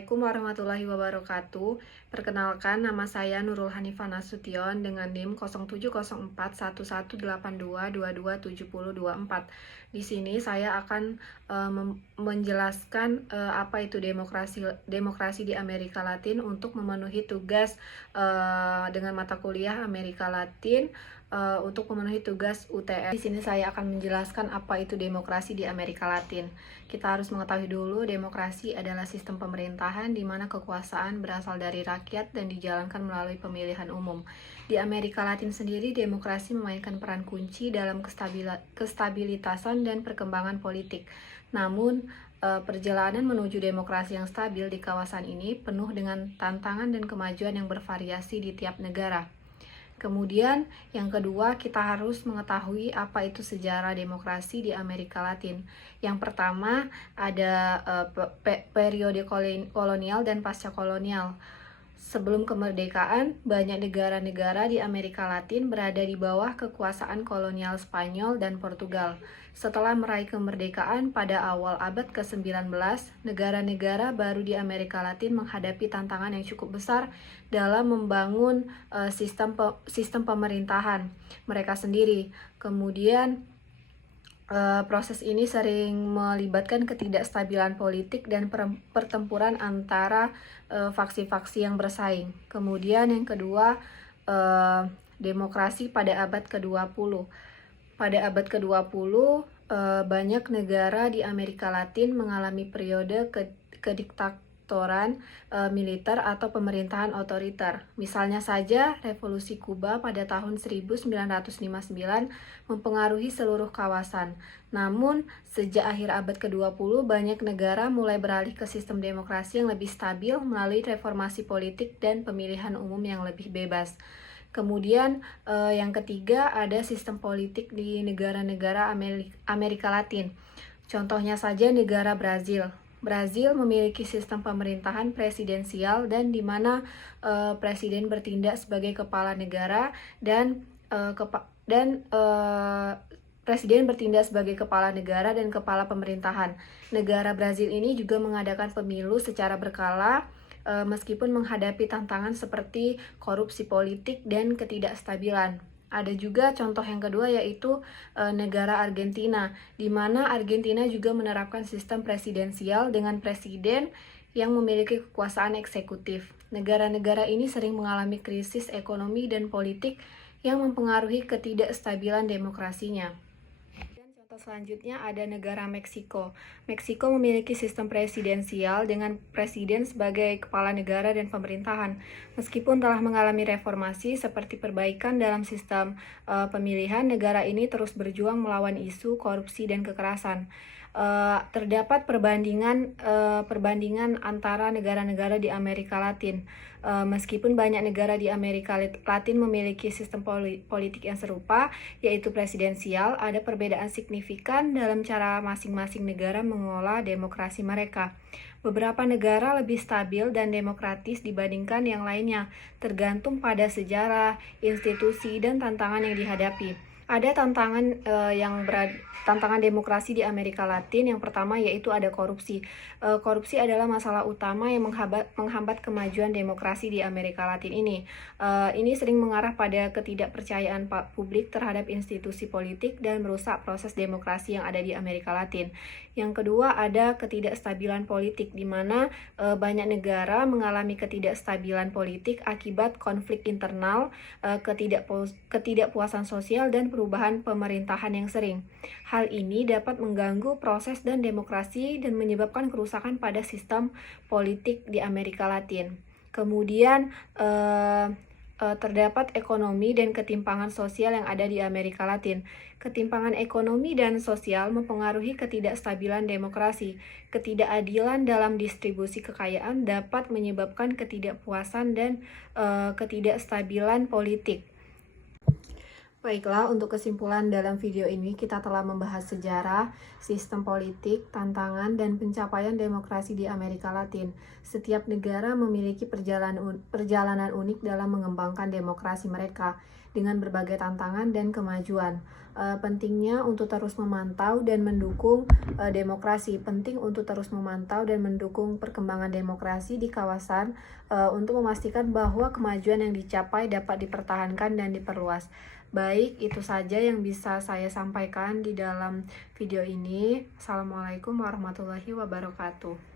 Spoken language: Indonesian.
Assalamualaikum warahmatullahi wabarakatuh. Perkenalkan, nama saya Nurul Hanifah Nasution dengan NIM 07041182227024. Di sini saya akan menjelaskan apa itu demokrasi di Amerika Latin untuk memenuhi tugas dengan mata kuliah Amerika Latin. Untuk memenuhi tugas UTS. Di sini saya akan menjelaskan apa itu demokrasi di Amerika Latin. Kita harus mengetahui dulu, demokrasi adalah sistem pemerintahan di mana kekuasaan berasal dari rakyat dan dijalankan melalui pemilihan umum. Di Amerika Latin sendiri, demokrasi memainkan peran kunci dalam kestabilitasan dan perkembangan politik. Namun, perjalanan menuju demokrasi yang stabil di kawasan ini penuh dengan tantangan dan kemajuan yang bervariasi di tiap negara. Kemudian, yang kedua, kita harus mengetahui apa itu sejarah demokrasi di Amerika Latin. Yang pertama, ada periode kolonial dan pasca kolonial. Sebelum kemerdekaan, banyak negara-negara di Amerika Latin berada di bawah kekuasaan kolonial Spanyol dan Portugal. Setelah meraih kemerdekaan pada awal abad ke-19, negara-negara baru di Amerika Latin menghadapi tantangan yang cukup besar dalam membangun sistem pemerintahan mereka sendiri. Kemudian, proses ini sering melibatkan ketidakstabilan politik dan pertempuran antara faksi-faksi yang bersaing. Kemudian yang kedua, demokrasi pada abad ke-20. Pada abad ke-20, banyak negara di Amerika Latin mengalami periode kediktatoran militer atau pemerintahan otoriter. Misalnya saja, Revolusi Kuba pada tahun 1959 mempengaruhi seluruh kawasan. Namun, sejak akhir abad ke-20, banyak negara mulai beralih ke sistem demokrasi yang lebih stabil melalui reformasi politik dan pemilihan umum yang lebih bebas. Kemudian yang ketiga ada sistem politik di negara-negara Amerika Latin. Contohnya saja negara Brazil. Brazil memiliki sistem pemerintahan presidensial dan di mana presiden bertindak sebagai kepala negara dan presiden bertindak sebagai kepala negara dan kepala pemerintahan. Negara Brazil ini juga mengadakan pemilu secara berkala meskipun menghadapi tantangan seperti korupsi politik dan ketidakstabilan. Ada juga contoh yang kedua yaitu negara Argentina, di mana Argentina juga menerapkan sistem presidensial dengan presiden yang memiliki kekuasaan eksekutif. Negara-negara ini sering mengalami krisis ekonomi dan politik yang mempengaruhi ketidakstabilan demokrasinya. Selanjutnya ada negara Meksiko. Meksiko memiliki sistem presidensial dengan presiden sebagai kepala negara dan pemerintahan. Meskipun telah mengalami reformasi seperti perbaikan dalam sistem pemilihan, negara ini terus berjuang melawan isu korupsi dan kekerasan. Terdapat perbandingan antara negara-negara di Amerika Latin. Meskipun banyak negara di Amerika Latin memiliki sistem politik yang serupa, yaitu presidensial, ada perbedaan signifikan dalam cara masing-masing negara mengelola demokrasi mereka. Beberapa negara lebih stabil dan demokratis dibandingkan yang lainnya, tergantung pada sejarah, institusi, dan tantangan yang dihadapi. Ada tantangan demokrasi di Amerika Latin. Yang pertama yaitu ada korupsi. Korupsi adalah masalah utama yang menghambat kemajuan demokrasi di Amerika Latin ini. Ini sering mengarah pada ketidakpercayaan publik terhadap institusi politik dan merusak proses demokrasi yang ada di Amerika Latin. Yang kedua ada ketidakstabilan politik, di mana banyak negara mengalami ketidakstabilan politik akibat konflik internal, ketidakpuasan sosial, dan perubahan pemerintahan yang sering. Hal ini dapat mengganggu proses dan demokrasi dan menyebabkan kerusakan pada sistem politik di Amerika Latin. Kemudian terdapat ekonomi dan ketimpangan sosial yang ada di Amerika Latin. Ketimpangan ekonomi dan sosial mempengaruhi ketidakstabilan demokrasi. Ketidakadilan dalam distribusi kekayaan dapat menyebabkan ketidakpuasan dan ketidakstabilan politik. Baiklah, untuk kesimpulan dalam video ini kita telah membahas sejarah sistem politik, tantangan, dan pencapaian demokrasi di Amerika Latin. Setiap negara memiliki perjalanan unik dalam mengembangkan demokrasi mereka dengan berbagai tantangan dan kemajuan. Pentingnya untuk terus memantau dan mendukung demokrasi. Penting untuk terus memantau dan mendukung perkembangan demokrasi di kawasan untuk memastikan bahwa kemajuan yang dicapai dapat dipertahankan dan diperluas. Baik, itu saja yang bisa saya sampaikan di dalam video ini. Assalamualaikum warahmatullahi wabarakatuh.